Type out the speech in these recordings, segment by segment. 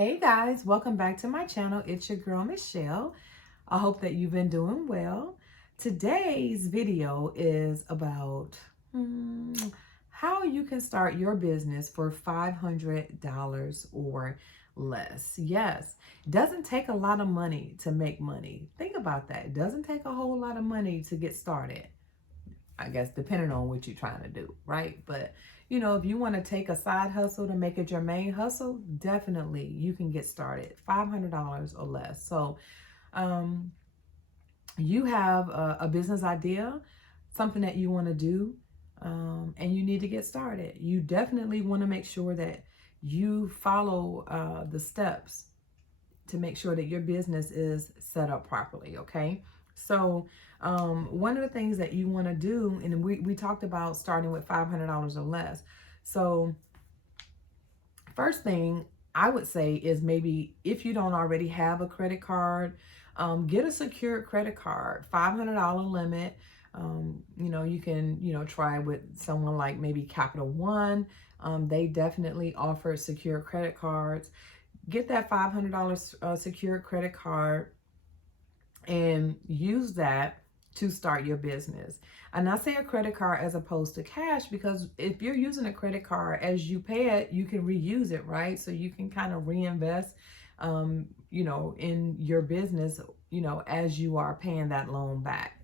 Hey guys, welcome back to my channel. It's your girl Michelle. I hope that you've been doing well. Today's video is about how you can start your business for $500 or less. Yes, it doesn't take a lot of money to make money. Think about that. It doesn't take a whole lot of money to get started. I guess depending on what you're trying to do, right? But if you want to take a side hustle to make it your main hustle, definitely you can get started. $500 or less. So um, you have a business idea, something that you want to do, and you need to get started. You definitely want to make sure that you follow the steps to make sure that your business is set up properly. Okay. So, one of the things that you want to do, and we talked about starting with $500 or less. So, first thing I would say is maybe if you don't already have a credit card, get a secured credit card, $500 limit. You can, try with someone like maybe Capital One. They definitely offer secure credit cards. Get that $500 secured credit card and use that to start your business. And I say a credit card as opposed to cash because if you're using a credit card, as you pay it, you can reuse it, right? So you can kind of reinvest, in your business, as you are paying that loan back,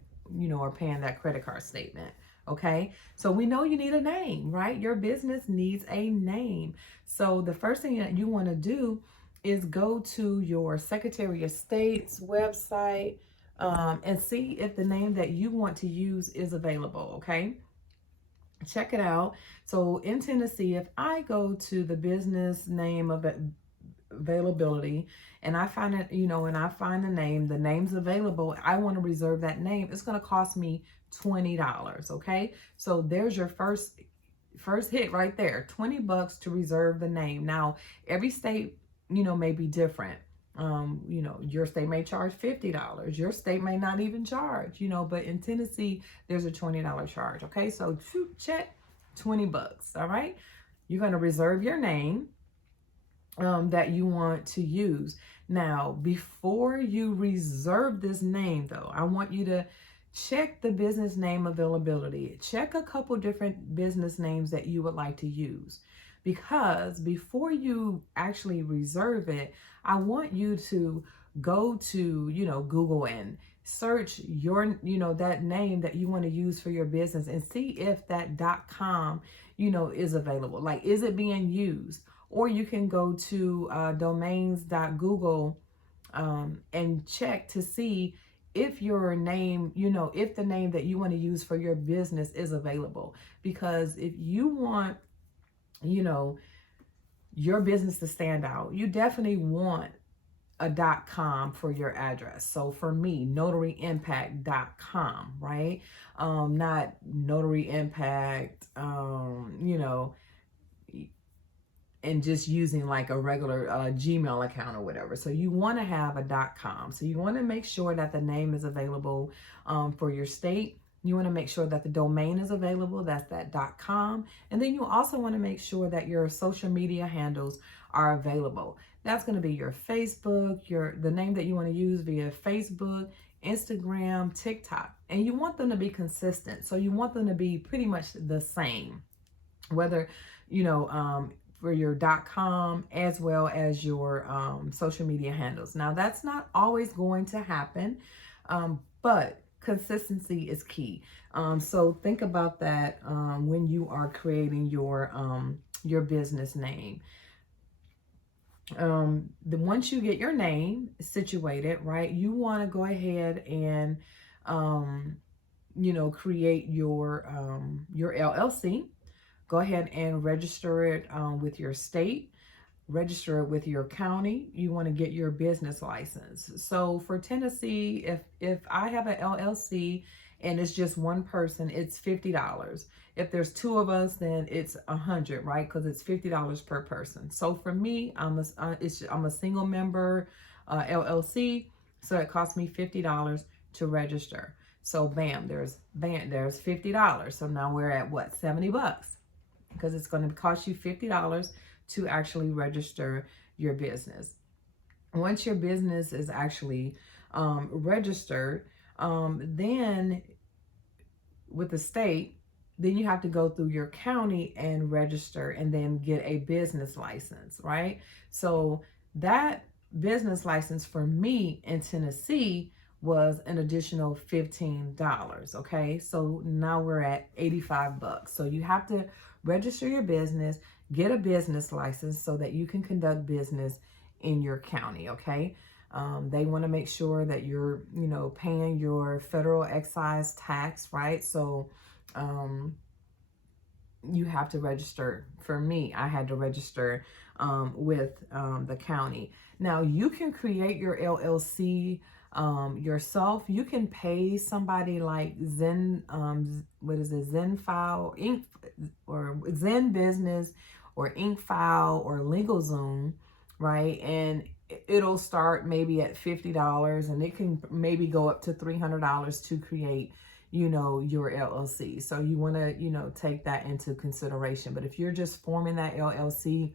or paying that credit card statement. Okay. So we know you need a name, right? Your business needs a name. So the first thing that you want to do is go to your Secretary of State's website and see if the name that you want to use is available. Okay. Check it out. So in Tennessee, if I go to the business name of availability and I find it, and I find the name's available, I want to reserve that name, it's going to cost me $20. Okay. So there's your first hit right there, $20 to reserve the name. Now, every state, may be different. Your state may charge $50. Your state may not even charge, but in Tennessee, there's a $20 charge. Okay. So check $20. All right. You're going to reserve your name that you want to use. Now, before you reserve this name, though, I want you to check the business name availability. Check a couple different business names that you would like to use. Because before you actually reserve it, I want you to go to, Google and search your, that name that you want to use for your business and see if that .com, is available. Like, is it being used? Or you can go to domains.google and check to see if your name, if the name that you want to use for your business is available. Because if you want, your business to stand out, you definitely want a .com for your address. So for me, notaryimpact.com, right? Not notary impact, and just using like a regular Gmail account or whatever. So you want to have a .com. So you want to make sure that the name is available for your state. You want to make sure that the domain is available. That's that .com. And then you also want to make sure that your social media handles are available. That's going to be your Facebook, the name that you want to use via Facebook, Instagram, TikTok. And you want them to be consistent. So you want them to be pretty much the same, whether, for your .com as well as your social media handles. Now, that's not always going to happen, but consistency is key. So think about that when you are creating your business name. Once you get your name situated, right, you want to go ahead and create your LLC. Go ahead and register it with your state, register it with your county. You want to get your business license. So for Tennessee, if I have an LLC and it's just one person, it's $50. If there's two of us, then it's $100, right? Because it's $50 per person. So for me, I'm a single member LLC, so it costs me $50 to register. So there's $50. So now we're at what, $70? Because it's going to cost you $50 to actually register your business. Once your business is actually registered, then with the state, then you have to go through your county and register and then get a business license, right? So that business license for me in Tennessee was an additional $15. Okay. So now we're at 85 bucks. So you have to register your business, get a business license so that you can conduct business in your county. Okay. They want to make sure that you're, paying your federal excise tax, right? So, you have to register. For me, I had to register with the county. Now, you can create your LLC yourself. You can pay somebody like Zen, ZenFile, Inc., or Zen Business, or InkFile, or LegalZoom, right? And it'll start maybe at $50, and it can maybe go up to $300 to create your LLC. So you want to, take that into consideration. But if you're just forming that LLC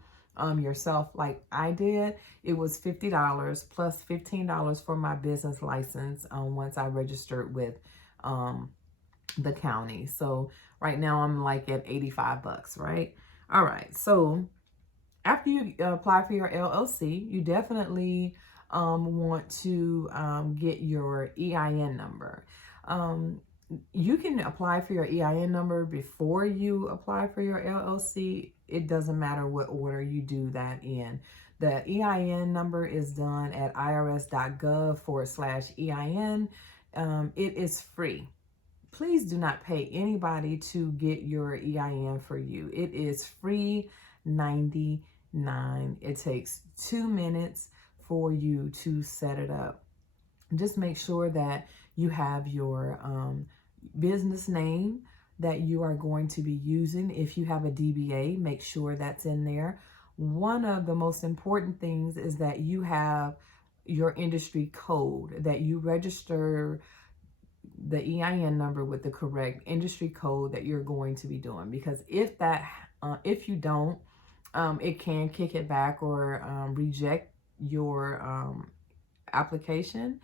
yourself, like I did, it was $50 plus $15 for my business license once I registered with the county. So right now I'm like at 85 bucks, right? All right. So after you apply for your LLC, you definitely want to get your EIN number. You can apply for your EIN number before you apply for your LLC. It doesn't matter what order you do that in. The EIN number is done at irs.gov/EIN. It is free. Please do not pay anybody to get your EIN for you. It is free, 99. It takes 2 minutes for you to set it up. Just make sure that you have your business name that you are going to be using. If you have a DBA, make sure that's in there. One of the most important things is that you have your industry code, that you register the EIN number with the correct industry code that you're going to be doing. Because if you don't, it can kick it back or reject your application.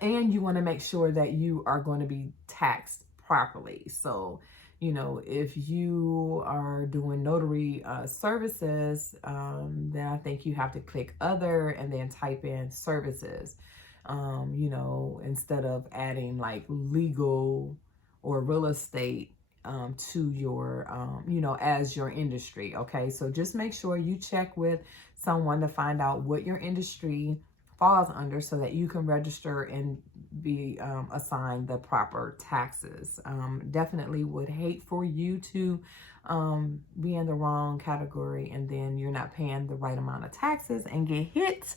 And you want to make sure that you are going to be taxed properly. So, if you are doing notary services, then I think you have to click other and then type in services, instead of adding like legal or real estate to your, as your industry. Okay. So just make sure you check with someone to find out what your industry falls under so that you can register and be assigned the proper taxes. Definitely would hate for you to be in the wrong category and then you're not paying the right amount of taxes and get hit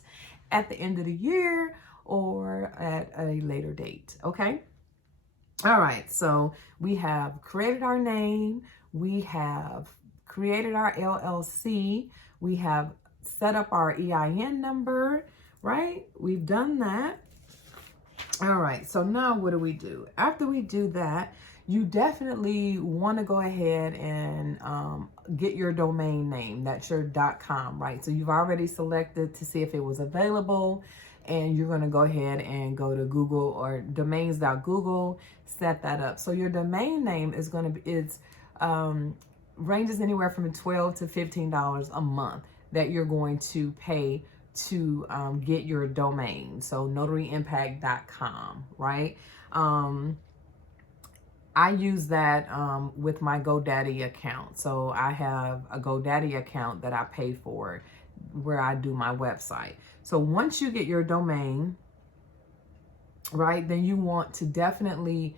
at the end of the year or at a later date. Okay. All right. So we have created our name. We have created our LLC. We have set up our EIN number. Right? We've done that. All right. So now what do we do? After we do that, you definitely want to go ahead and get your domain name. That's your .com, right? So you've already selected to see if it was available, and you're going to go ahead and go to Google or domains.google, set that up. So your domain name is going to be, ranges anywhere from $12 to $15 a month that you're going to pay to get your domain. So notaryimpact.com, right? I use that with my GoDaddy account. So I have a GoDaddy account that I pay for where I do my website. So once you get your domain, right, then you want to definitely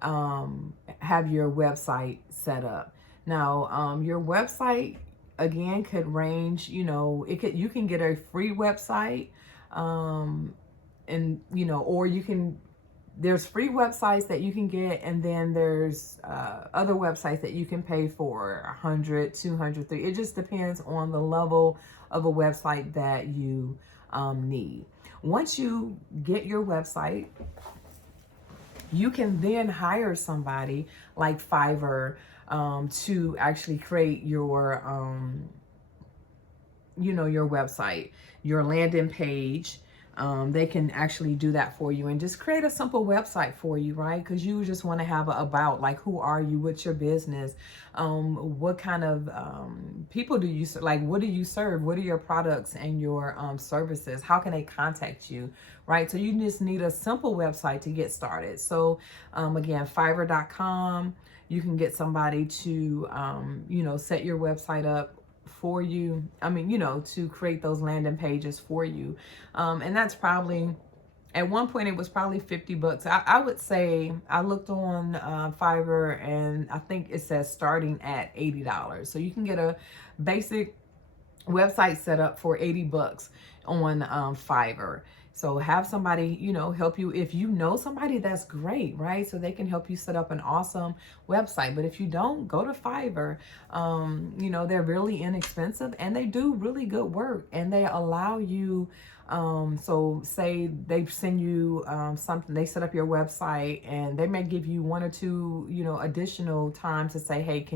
have your website set up. Now, your website again could range, you can get a free website, and or you can, there's free websites that you can get, and then there's other websites that you can pay for $100, $200, $300. It just depends on the level of a website that you need. Once you get your website, you can then hire somebody like Fiverr to actually create your, your website, your landing page. They can actually do that for you and just create a simple website for you, right? Because you just want to have about, like, who are you? What's your business? What kind of people do you, like, what do you serve? What are your products and your services? How can they contact you, right? So you just need a simple website to get started. So again, Fiverr.com, you can get somebody to, set your website up for you. I mean, to create those landing pages for you. And that's probably, at one point it was probably $50. I would say, I looked on Fiverr, and I think it says starting at $80. So you can get a basic website set up for $80 on Fiverr. So have somebody, help you. If you know somebody, that's great, right? So they can help you set up an awesome website. But if you don't, go to Fiverr. They're really inexpensive and they do really good work, and they allow you, so say they send you something, they set up your website, and they may give you 1 or 2, additional time to say, hey,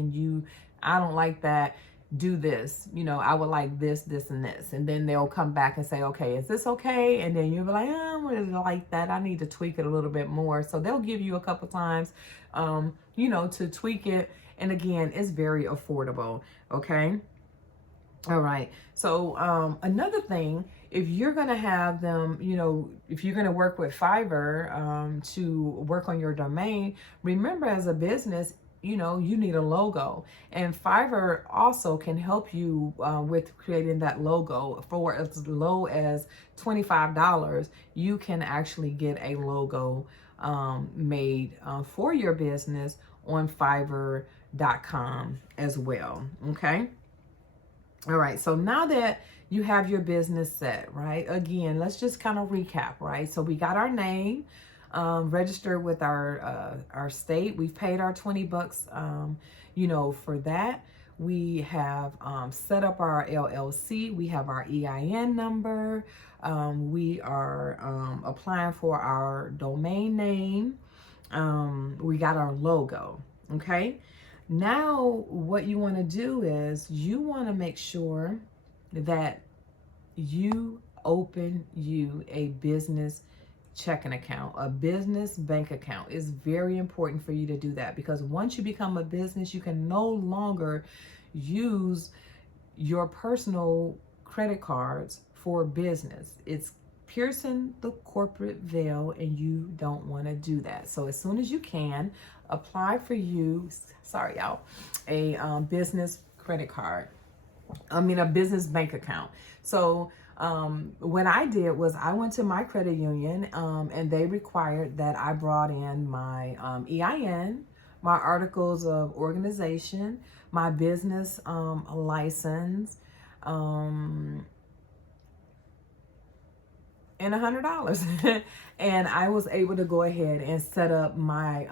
I don't like that, do this, I would like this, this, and this. And then they'll come back and say, okay, is this okay? And then you'll be like, I don't really like that. I need to tweak it a little bit more. So they'll give you a couple times, to tweak it. And again, it's very affordable. Okay. All right. So another thing, if you're going to have them, if you're going to work with Fiverr to work on your domain, remember, as a business, you need a logo, and Fiverr also can help you with creating that logo. For as low as $25, you can actually get a logo made for your business on Fiverr.com as well. Okay. All right. So now that you have your business set, right? Again, let's just kind of recap, right? So we got our name, registered with our state. We've paid our $20, for that. We have set up our LLC. We have our EIN number. We are applying for our domain name. We got our logo. Okay. Now, what you want to do is you want to make sure that you open you a business checking account, a business bank account. Is very important for you to do that, because once you become a business, you can no longer use your personal credit cards for business. It's piercing the corporate veil, and you don't want to do that. So as soon as you can, apply for a business credit card. A business bank account. So what I did was I went to my credit union, and they required that I brought in my EIN, my articles of organization, my business license, and $100. And I was able to go ahead and set up my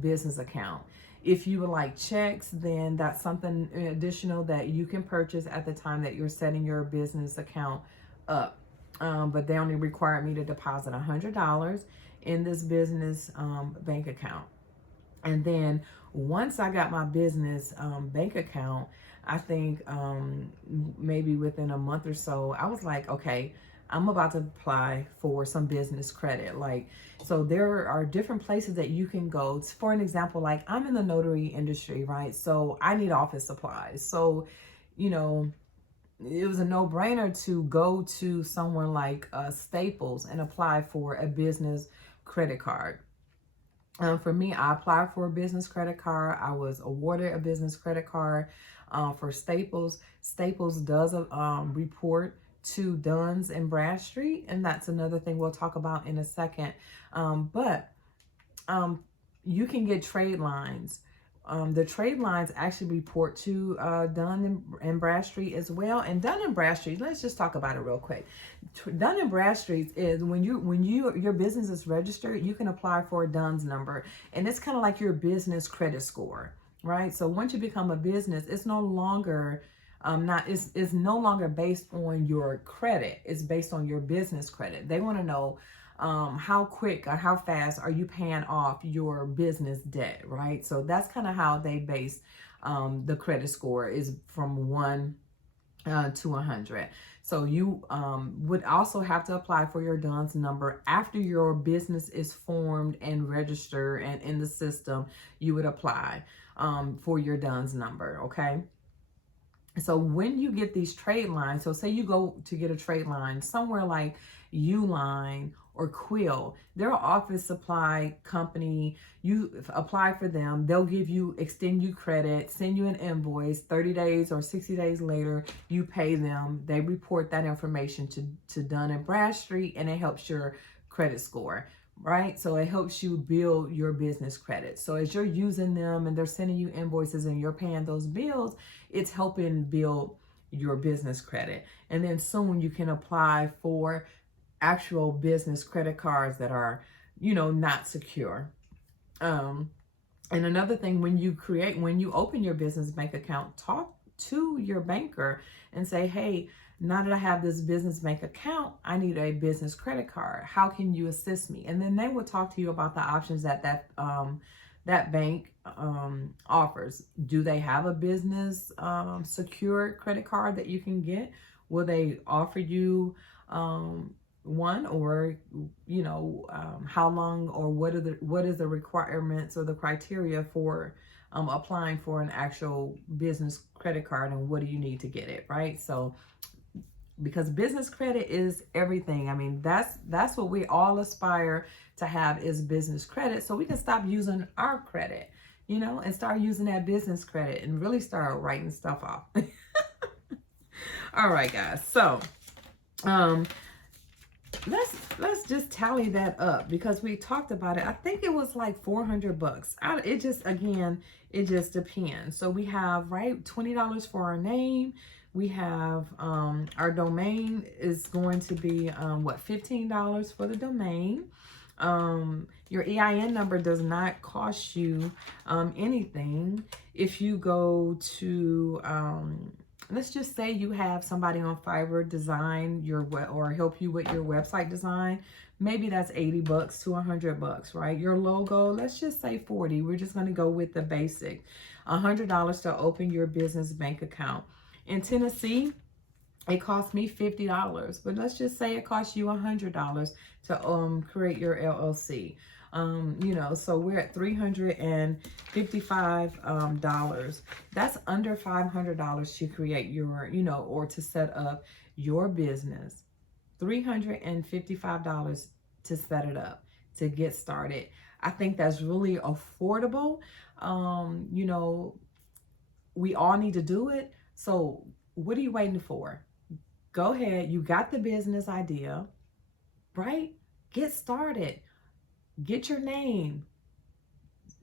business account. If you would like checks, then that's something additional that you can purchase at the time that you're setting your business account up. But they only required me to deposit $100 in this business bank account. And then once I got my business bank account, I think maybe within a month or so, I was like, okay, I'm about to apply for some business credit. So there are different places that you can go. For an example, like I'm in the notary industry, right? So I need office supplies. So, it was a no-brainer to go to someone like Staples and apply for a business credit card. For me, I applied for a business credit card. I was awarded a business credit card for Staples. Staples does a report to Duns and Bradstreet, and that's another thing we'll talk about in a second. But you can get trade lines. The trade lines actually report to Dun and Bradstreet as well. And Dun and Bradstreet, let's just talk about it real quick. Dun and Bradstreet is when your business is registered, you can apply for a Dun's number, and it's kind of like your business credit score, right? So once you become a business, it's no longer it's no longer based on your credit. It's based on your business credit. They want to know how quick or how fast are you paying off your business debt, right? So that's kind of how they base the credit score, is from 1 to 100. So you would also have to apply for your DUNS number after your business is formed and registered and in the system. You would apply for your DUNS number, okay? So when you get these trade lines, so say you go to get a trade line somewhere like Uline or Quill, they're an office supply company. You apply for them, they'll extend you credit, send you an invoice. 30 days or 60 days later, you pay them. They report that information to Dun & Bradstreet, and it helps your credit score, right? So it helps you build your business credit. So as you're using them and they're sending you invoices and you're paying those bills, it's helping build your business credit. And then soon you can apply for actual business credit cards that are, not secure. And another thing, when you open your business bank account, talk to your banker and say, hey, now that I have this business bank account, I need a business credit card. How can you assist me? And then they will talk to you about the options that bank offers. Do they have a business secure credit card that you can get? Will they offer you one, or how long, or what is the requirements or the criteria for applying for an actual business credit card, and what do you need to get it, right? So because business credit is everything. I mean, that's what we all aspire to have, is business credit, so we can stop using our credit, and start using that business credit and really start writing stuff off. All right, guys. So let's just tally that up, because we talked about it. I think it was like $400. It just depends. So we have, right, $20 for our name. We have our domain is going to be $15 for the domain. Your EIN number does not cost you anything. If you go to let's just say you have somebody on Fiverr design or help you with your website design, maybe that's $80 to $100, right? Your logo, let's just say $40. We're just going to go with the basic. $100 to open your business bank account. In Tennessee, it cost me $50, but let's just say it costs you $100 to create your LLC. So we're at $355. That's under $500 to create your, or to set up your business. $355 to set it up, to get started. I think that's really affordable. We all need to do it. So what are you waiting for? Go ahead. You got the business idea, right? Get started. Get your name.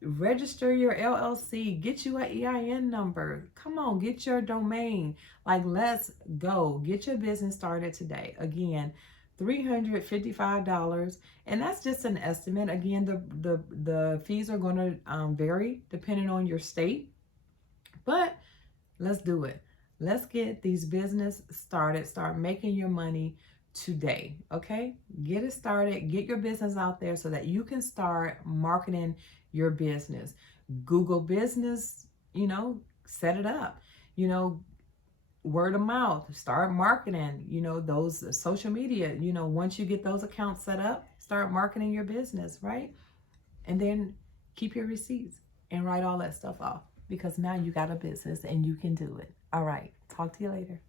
Register your LLC. Get you an EIN number. Come on, get your domain. Like, let's go. Get your business started today. Again, $355, and that's just an estimate. Again, the fees are going to vary depending on your state, but let's do it. Let's get these business started. Start making your money today, okay? Get it started. Get your business out there so that you can start marketing your business. Google business, set it up. Word of mouth, start marketing, those social media, once you get those accounts set up, start marketing your business, right? And then keep your receipts and write all that stuff off, because now you got a business and you can do it. All right. Talk to you later.